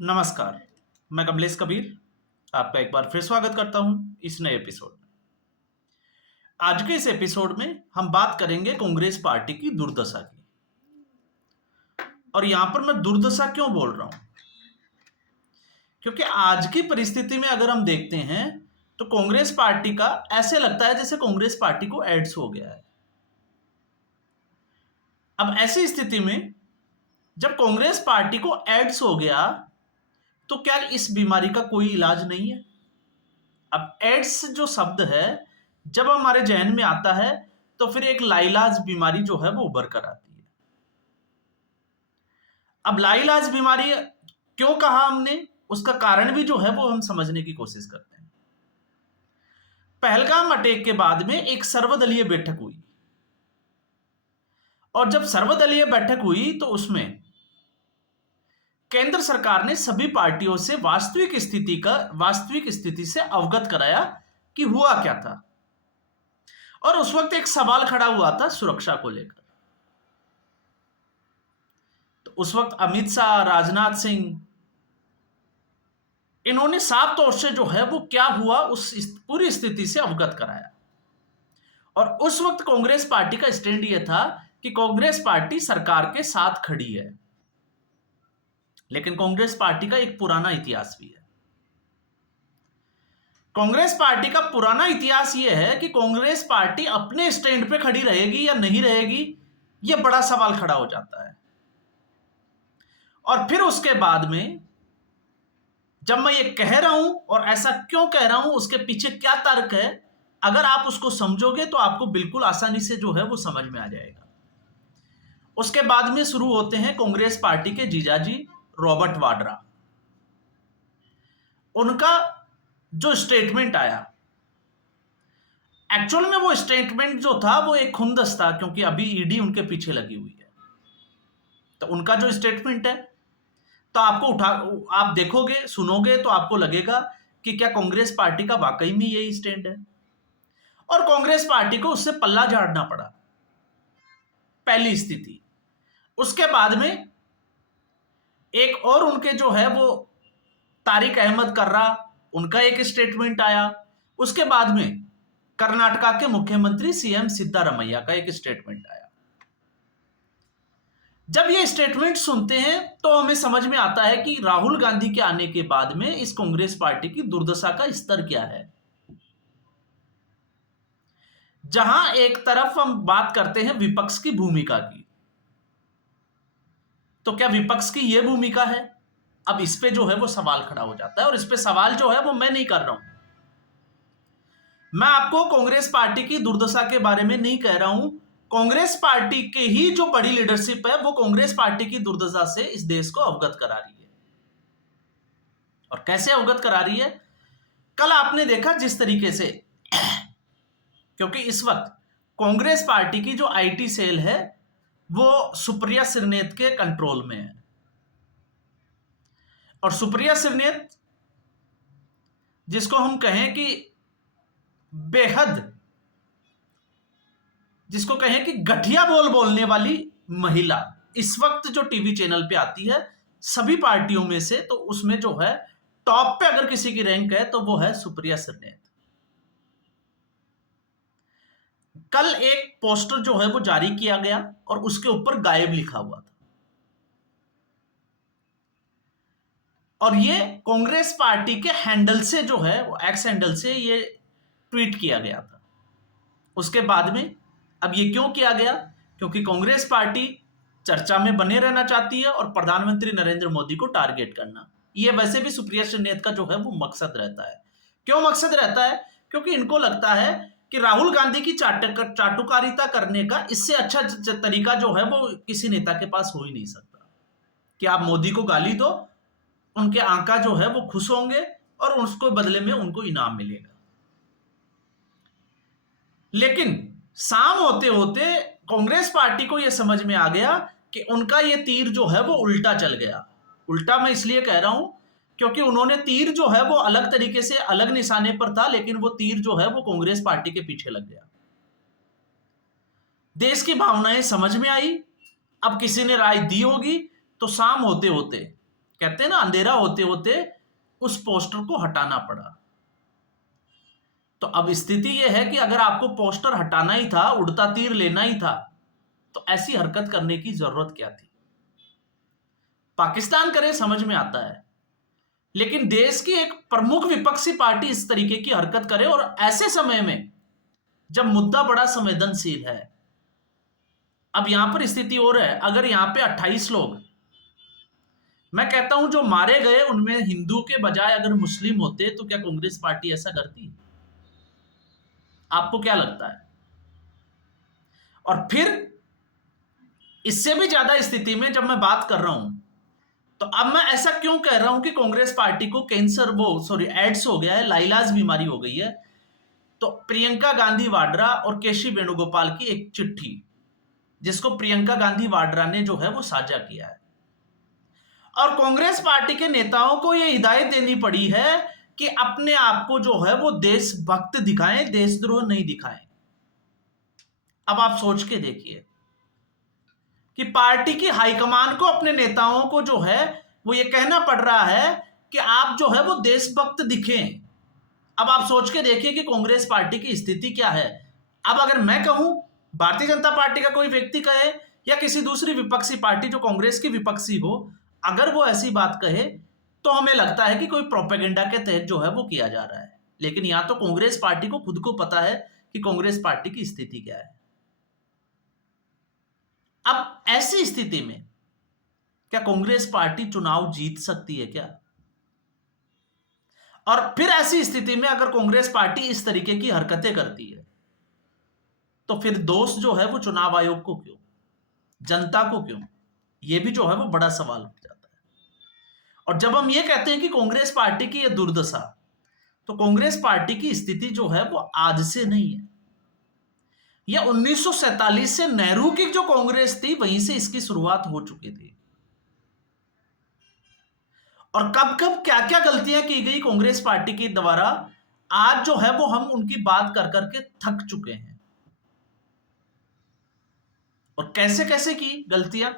नमस्कार। मैं कमलेश कबीर आपका एक बार फिर स्वागत करता हूं इस नए एपिसोड में। आज के इस एपिसोड में हम बात करेंगे कांग्रेस पार्टी की दुर्दशा की। और यहां पर मैं दुर्दशा क्यों बोल रहा हूं, क्योंकि आज की परिस्थिति में अगर हम देखते हैं तो कांग्रेस पार्टी का ऐसे लगता है जैसे कांग्रेस पार्टी को एड्स हो गया है। अब ऐसी स्थिति में जब कांग्रेस पार्टी को एड्स हो गया तो क्या इस बीमारी का कोई इलाज नहीं है? अब एड्स जो शब्द है जब हमारे जहन में आता है तो फिर एक लाइलाज बीमारी जो है वो उभर कर आती है। अब लाइलाज बीमारी क्यों कहा हमने, उसका कारण भी जो है वो हम समझने की कोशिश करते हैं। पहलगाम अटैक के बाद में एक सर्वदलीय बैठक हुई और जब सर्वदलीय बैठक हुई तो उसमें केंद्र सरकार ने सभी पार्टियों से वास्तविक स्थिति से अवगत कराया कि हुआ क्या था। और उस वक्त एक सवाल खड़ा हुआ था सुरक्षा को लेकर। तो उस वक्त अमित शाह, राजनाथ सिंह, इन्होंने साफ तौर से जो है वो क्या हुआ उस पूरी स्थिति से अवगत कराया। और उस वक्त कांग्रेस पार्टी का स्टैंड यह था कि कांग्रेस पार्टी सरकार के साथ खड़ी है। लेकिन कांग्रेस पार्टी का एक पुराना इतिहास भी है। कांग्रेस पार्टी का पुराना इतिहास यह है कि कांग्रेस पार्टी अपने स्टैंड पे खड़ी रहेगी या नहीं रहेगी, यह बड़ा सवाल खड़ा हो जाता है। और फिर उसके बाद में जब मैं ये कह रहा हूं और ऐसा क्यों कह रहा हूं, उसके पीछे क्या तर्क है, अगर आप उसको समझोगे तो आपको बिल्कुल आसानी से जो है वो समझ में आ जाएगा। उसके बाद में शुरू होते हैं कांग्रेस पार्टी के जीजाजी रॉबर्ट वाड्रा। उनका जो स्टेटमेंट आया, एक्चुअल में वो स्टेटमेंट जो था वो एक खुंदस था, क्योंकि अभी ईडी उनके पीछे लगी हुई है। तो उनका जो स्टेटमेंट है तो आप देखोगे, सुनोगे तो आपको लगेगा कि क्या कांग्रेस पार्टी का वाकई में यही स्टैंड है। और कांग्रेस पार्टी को उससे पल्ला झाड़ना पड़ा, पहली स्थिति। उसके बाद में एक और उनके जो है वो तारिक अहमद कर्रा, उनका एक स्टेटमेंट आया। उसके बाद में कर्नाटका के मुख्यमंत्री सीएम सिद्धारमैया का एक स्टेटमेंट आया। जब ये स्टेटमेंट सुनते हैं तो हमें समझ में आता है कि राहुल गांधी के आने के बाद में इस कांग्रेस पार्टी की दुर्दशा का स्तर क्या है। जहां एक तरफ हम बात करते हैं विपक्ष की भूमिका की, तो क्या विपक्ष की यह भूमिका है? अब इस पे जो है वो सवाल खड़ा हो जाता है। और इस पे सवाल जो है वो मैं नहीं कर रहा हूं, मैं आपको कांग्रेस पार्टी की दुर्दशा के बारे में नहीं कह रहा हूं। कांग्रेस पार्टी के ही जो बड़ी लीडरशिप है वो कांग्रेस पार्टी की दुर्दशा से इस देश को अवगत करा रही है। और कैसे अवगत करा रही है? कल आपने देखा जिस तरीके से, क्योंकि इस वक्त कांग्रेस पार्टी की जो आईटी सेल है वो सुप्रिया श्रीनेत के कंट्रोल में है। और सुप्रिया श्रीनेत, जिसको हम कहें कि बेहद, जिसको कहें कि गठिया बोल बोलने वाली महिला, इस वक्त जो टीवी चैनल पे आती है सभी पार्टियों में से, तो उसमें जो है टॉप पे अगर किसी की रैंक है तो वो है सुप्रिया श्रीनेत। कल एक पोस्टर जो है वो जारी किया गया और उसके ऊपर गायब लिखा हुआ था। और ये कांग्रेस पार्टी के हैंडल से जो है वो एक्स हैंडल से ये ट्वीट किया गया था। उसके बाद में अब ये क्यों किया गया? क्योंकि कांग्रेस पार्टी चर्चा में बने रहना चाहती है और प्रधानमंत्री नरेंद्र मोदी को टारगेट करना, ये वैसे भी सुप्रिया श्रीनेत का जो है वो मकसद रहता है। क्यों मकसद रहता है? क्योंकि इनको लगता है कि राहुल गांधी की चाटुकारिता करने का इससे अच्छा तरीका जो है वो किसी नेता के पास हो ही नहीं सकता। कि आप मोदी को गाली दो, उनके आंका जो है वो खुश होंगे और उसको बदले में उनको इनाम मिलेगा। लेकिन शाम होते होते कांग्रेस पार्टी को यह समझ में आ गया कि उनका यह तीर जो है वो उल्टा चल गया। उल्टा मैं इसलिए कह रहा हूं क्योंकि उन्होंने तीर जो है वो अलग तरीके से अलग निशाने पर था, लेकिन वो तीर जो है वो कांग्रेस पार्टी के पीछे लग गया। देश की भावनाएं समझ में आई। अब किसी ने राय दी होगी तो शाम होते होते कहते हैं ना, अंधेरा होते होते उस पोस्टर को हटाना पड़ा। तो अब स्थिति यह है कि अगर आपको पोस्टर हटाना ही था, उड़ता तीर लेना ही था, तो ऐसी हरकत करने की जरूरत क्या थी? पाकिस्तान करे समझ में आता है, लेकिन देश की एक प्रमुख विपक्षी पार्टी इस तरीके की हरकत करे, और ऐसे समय में जब मुद्दा बड़ा संवेदनशील है। अब यहां पर स्थिति और है, अगर यहां पे 28 लोग, मैं कहता हूं जो मारे गए उनमें हिंदू के बजाय अगर मुस्लिम होते, तो क्या कांग्रेस पार्टी ऐसा करती? आपको क्या लगता है? और फिर इससे भी ज्यादा स्थिति में जब मैं बात कर रहा हूं, तो अब मैं ऐसा क्यों कह रहा हूं कि कांग्रेस पार्टी को कैंसर, एड्स हो गया है, लाइलाज बीमारी हो गई है? तो प्रियंका गांधी वाड्रा और केसी वेणुगोपाल की एक चिट्ठी, जिसको प्रियंका गांधी वाड्रा ने जो है वो साझा किया है, और कांग्रेस पार्टी के नेताओं को यह हिदायत देनी पड़ी है कि अपने आप को जो है वो देशभक्त दिखाएं, देशद्रोह नहीं दिखाएं। अब आप सोच के देखिए कि पार्टी की हाईकमान को, अपने नेताओं को जो है वो ये कहना पड़ रहा है कि आप जो है वो देशभक्त दिखें। अब आप सोच के देखिए कि कांग्रेस पार्टी की स्थिति क्या है। अब अगर मैं कहूं, भारतीय जनता पार्टी का कोई व्यक्ति कहे, या किसी दूसरी विपक्षी पार्टी जो कांग्रेस की विपक्षी हो, अगर वो ऐसी बात कहे, तो हमें लगता है कि कोई प्रोपेगेंडा के तहत जो है वो किया जा रहा है। लेकिन यहां तो कांग्रेस पार्टी को खुद को पता है कि कांग्रेस पार्टी की स्थिति क्या है। अब ऐसी स्थिति में क्या कांग्रेस पार्टी चुनाव जीत सकती है क्या? और फिर ऐसी स्थिति में अगर कांग्रेस पार्टी इस तरीके की हरकतें करती है, तो फिर दोष जो है वो चुनाव आयोग को क्यों, जनता को क्यों? यह भी जो है वो बड़ा सवाल हो जाता है। और जब हम ये कहते हैं कि कांग्रेस पार्टी की यह दुर्दशा, तो कांग्रेस पार्टी की स्थिति जो है वो आज से नहीं है। यह 1947 से नेहरू की जो कांग्रेस थी, वहीं से इसकी शुरुआत हो चुकी थी। और कब कब क्या क्या गलतियां की गई कांग्रेस पार्टी के द्वारा, आज जो है वो हम उनकी बात कर करके थक चुके हैं। और कैसे कैसे की गलतियां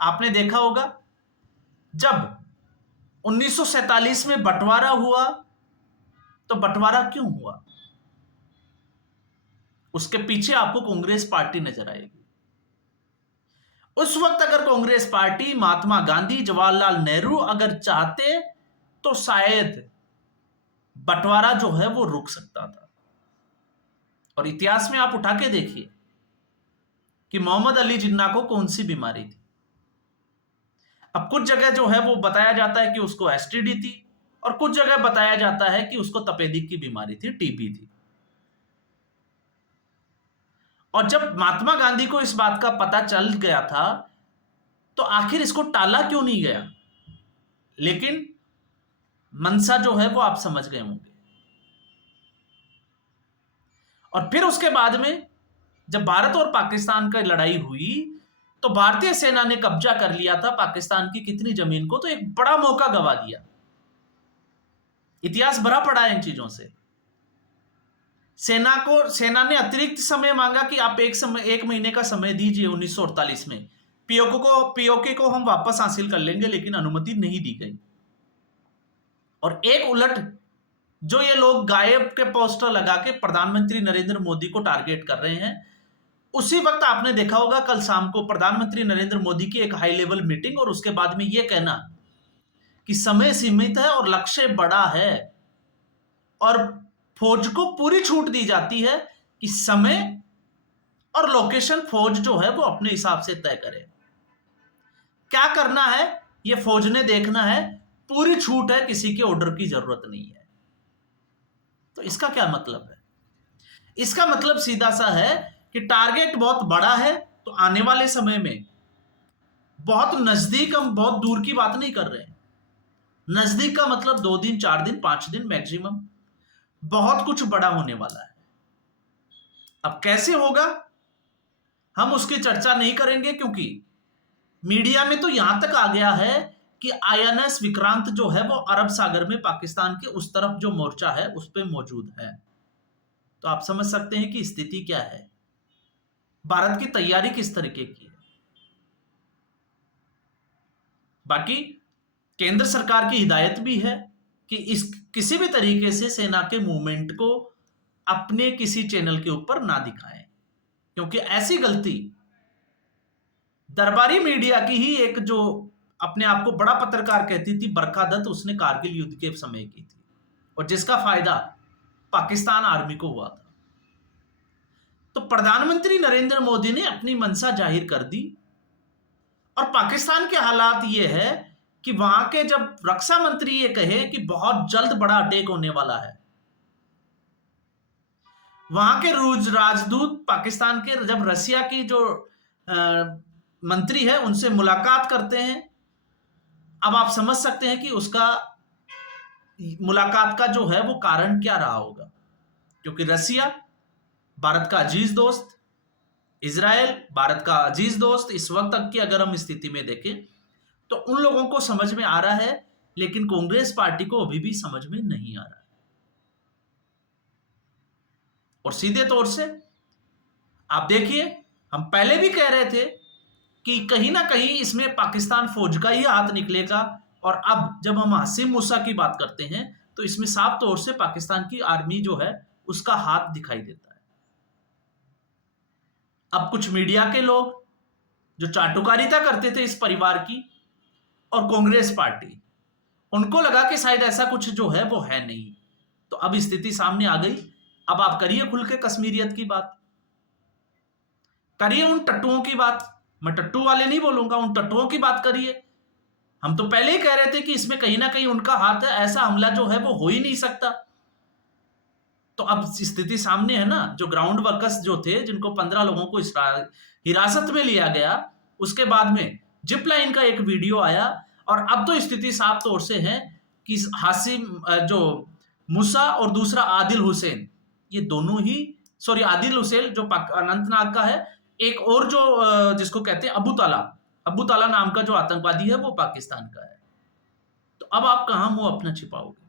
आपने देखा होगा। जब 1947 में बंटवारा हुआ, तो बंटवारा क्यों हुआ, उसके पीछे आपको कांग्रेस पार्टी नजर आएगी। उस वक्त अगर कांग्रेस पार्टी, महात्मा गांधी, जवाहरलाल नेहरू अगर चाहते, तो शायद बंटवारा जो है वो रुक सकता था। और इतिहास में आप उठा के देखिए कि मोहम्मद अली जिन्ना को कौन सी बीमारी थी। अब कुछ जगह जो है वो बताया जाता है कि उसको एसटीडी थी, और कुछ जगह बताया जाता है कि उसको तपेदिक की बीमारी थी, टीबी थी। और जब महात्मा गांधी को इस बात का पता चल गया था, तो आखिर इसको टाला क्यों नहीं गया? लेकिन मंशा जो है वो आप समझ गए होंगे। और फिर उसके बाद में जब भारत और पाकिस्तान की लड़ाई हुई, तो भारतीय सेना ने कब्जा कर लिया था पाकिस्तान की कितनी जमीन को, तो एक बड़ा मौका गवा दिया। इतिहास भरा पड़ा है इन चीजों से। सेना ने अतिरिक्त समय मांगा कि आप एक महीने का समय दीजिए 1948 में, पीओके को हम वापस हासिल कर लेंगे, लेकिन अनुमति नहीं दी गई। और एक उलट जो ये लोग गायब के पोस्टर लगा के प्रधानमंत्री नरेंद्र मोदी को टारगेट कर रहे हैं, उसी वक्त आपने देखा होगा कल शाम को प्रधानमंत्री नरेंद्र मोदी की एक हाई लेवल मीटिंग, और उसके बाद में यह कहना कि समय सीमित है और लक्ष्य बड़ा है, और फौज को पूरी छूट दी जाती है कि समय और लोकेशन फौज जो है वो अपने हिसाब से तय करे। क्या करना है ये फौज ने देखना है, पूरी छूट है, किसी के ऑर्डर की जरूरत नहीं है। तो इसका क्या मतलब है? इसका मतलब सीधा सा है कि टारगेट बहुत बड़ा है, तो आने वाले समय में बहुत नजदीक, हम बहुत दूर की बात नहीं कर रहे हैं, नजदीक का मतलब 2 दिन, 4 दिन, 5 दिन मैक्सिमम, बहुत कुछ बड़ा होने वाला है। अब कैसे होगा हम उसकी चर्चा नहीं करेंगे, क्योंकि मीडिया में तो यहां तक आ गया है कि आईएनएस विक्रांत जो है वो अरब सागर में पाकिस्तान के उस तरफ जो मोर्चा है उस पर मौजूद है। तो आप समझ सकते हैं कि स्थिति क्या है, भारत की तैयारी किस तरीके की है। बाकी केंद्र सरकार की हिदायत भी है कि इस किसी भी तरीके से सेना के मूवमेंट को अपने किसी चैनल के ऊपर ना दिखाएं, क्योंकि ऐसी गलती दरबारी मीडिया की ही एक जो अपने आप को बड़ा पत्रकार कहती थी बरखा दत्त, उसने कारगिल युद्ध के समय की थी, और जिसका फायदा पाकिस्तान आर्मी को हुआ था। तो प्रधानमंत्री नरेंद्र मोदी ने अपनी मंशा जाहिर कर दी, और पाकिस्तान के हालात ये है कि वहां के जब रक्षा मंत्री ये कहे कि बहुत जल्द बड़ा अटैक होने वाला है, वहां के राजदूत पाकिस्तान के जब रसिया की जो मंत्री है उनसे मुलाकात करते हैं, अब आप समझ सकते हैं कि उसका मुलाकात का जो है वो कारण क्या रहा होगा, क्योंकि रसिया भारत का अजीज दोस्त, इजराइल भारत का अजीज दोस्त, इस वक्त तक की अगर हम स्थिति में देखें तो उन लोगों को समझ में आ रहा है, लेकिन कांग्रेस पार्टी को अभी भी समझ में नहीं आ रहा है। और सीधे तौर से आप देखिए, हम पहले भी कह रहे थे कि कहीं ना कहीं इसमें पाकिस्तान फौज का ही हाथ निकलेगा, और अब जब हम हसीम मूसा की बात करते हैं तो इसमें साफ तौर से पाकिस्तान की आर्मी जो है उसका हाथ दिखाई देता है। अब कुछ मीडिया के लोग जो चाटुकारिता करते थे इस परिवार की और कांग्रेस पार्टी, उनको लगा कि शायद ऐसा कुछ जो है वो है नहीं, तो अब स्थिति सामने आ गई। अब आप करिए खुल के कश्मीरियत की बात, करिए उन टट्टुओं की बात, मैं टट्टू वाले नहीं बोलूंगा, उन टट्टुओं की बात करिए। हम तो पहले ही कह रहे थे कि इसमें कहीं ना कहीं उनका हाथ है, ऐसा हमला जो है वो हो ही नहीं सकता। तो अब स्थिति सामने है ना, जो ग्राउंड वर्कर्स जो थे जिनको 15 लोगों को हिरासत में लिया गया, उसके बाद में जिप लाइन का एक वीडियो आया, और अब तो स्थिति साफ तौर से है कि हासिम जो मूसा और दूसरा आदिल हुसैन, ये दोनों ही, सॉरी आदिल हुसैन जो अनंतनाग का है, एक और जो जिसको कहते हैं अबू ताला नाम का जो आतंकवादी है वो पाकिस्तान का है। तो अब आप कहां मुंह अपना छिपाओगे?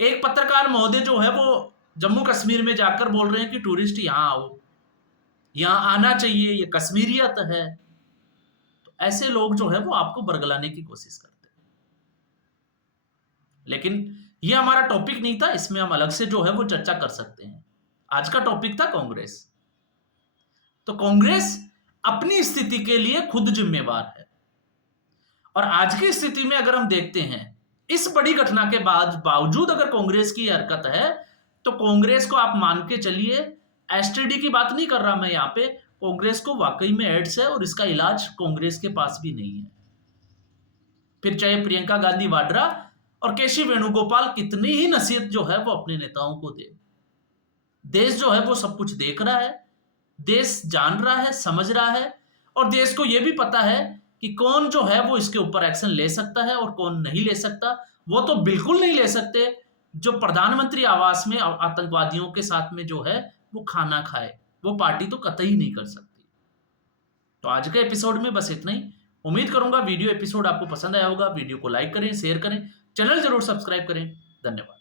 एक पत्रकार महोदय जो है वो जम्मू कश्मीर में जाकर बोल रहे हैं कि टूरिस्ट यहां आओ, यहां आना चाहिए, ये कश्मीरियत है। तो ऐसे लोग जो है वो आपको बरगलाने की कोशिश करते हैं, लेकिन ये हमारा टॉपिक नहीं था, इसमें हम अलग से जो है वो चर्चा कर सकते हैं। आज का टॉपिक था कांग्रेस। तो कांग्रेस अपनी स्थिति के लिए खुद जिम्मेवार है, और आज की स्थिति में अगर हम देखते हैं इस बड़ी घटना के बावजूद अगर कांग्रेस की हरकत है, तो कांग्रेस को आप मान के चलिए, एसटीडी की बात नहीं कर रहा मैं यहां पे, कांग्रेस को वाकई में एड्स है, और इसका इलाज कांग्रेस के पास भी नहीं है। फिर चाहे प्रियंका गांधी वाड्रा और केसी वेणुगोपाल कितनी ही नसीहत जो है वो अपने नेताओं को दे, देश जो है वो सब कुछ देख रहा है, देश जान रहा है, समझ रहा है, और देश को यह भी पता है कि कौन जो है वो इसके ऊपर एक्शन ले सकता है और कौन नहीं ले सकता। वो तो बिल्कुल नहीं ले सकते जो प्रधानमंत्री आवास में आतंकवादियों के साथ में जो है वो खाना खाए, वो पार्टी तो कतई नहीं कर सकती। तो आज के एपिसोड में बस इतना ही। उम्मीद करूंगा वीडियो एपिसोड आपको पसंद आया होगा। वीडियो को लाइक करें, शेयर करें, चैनल जरूर सब्सक्राइब करें। धन्यवाद।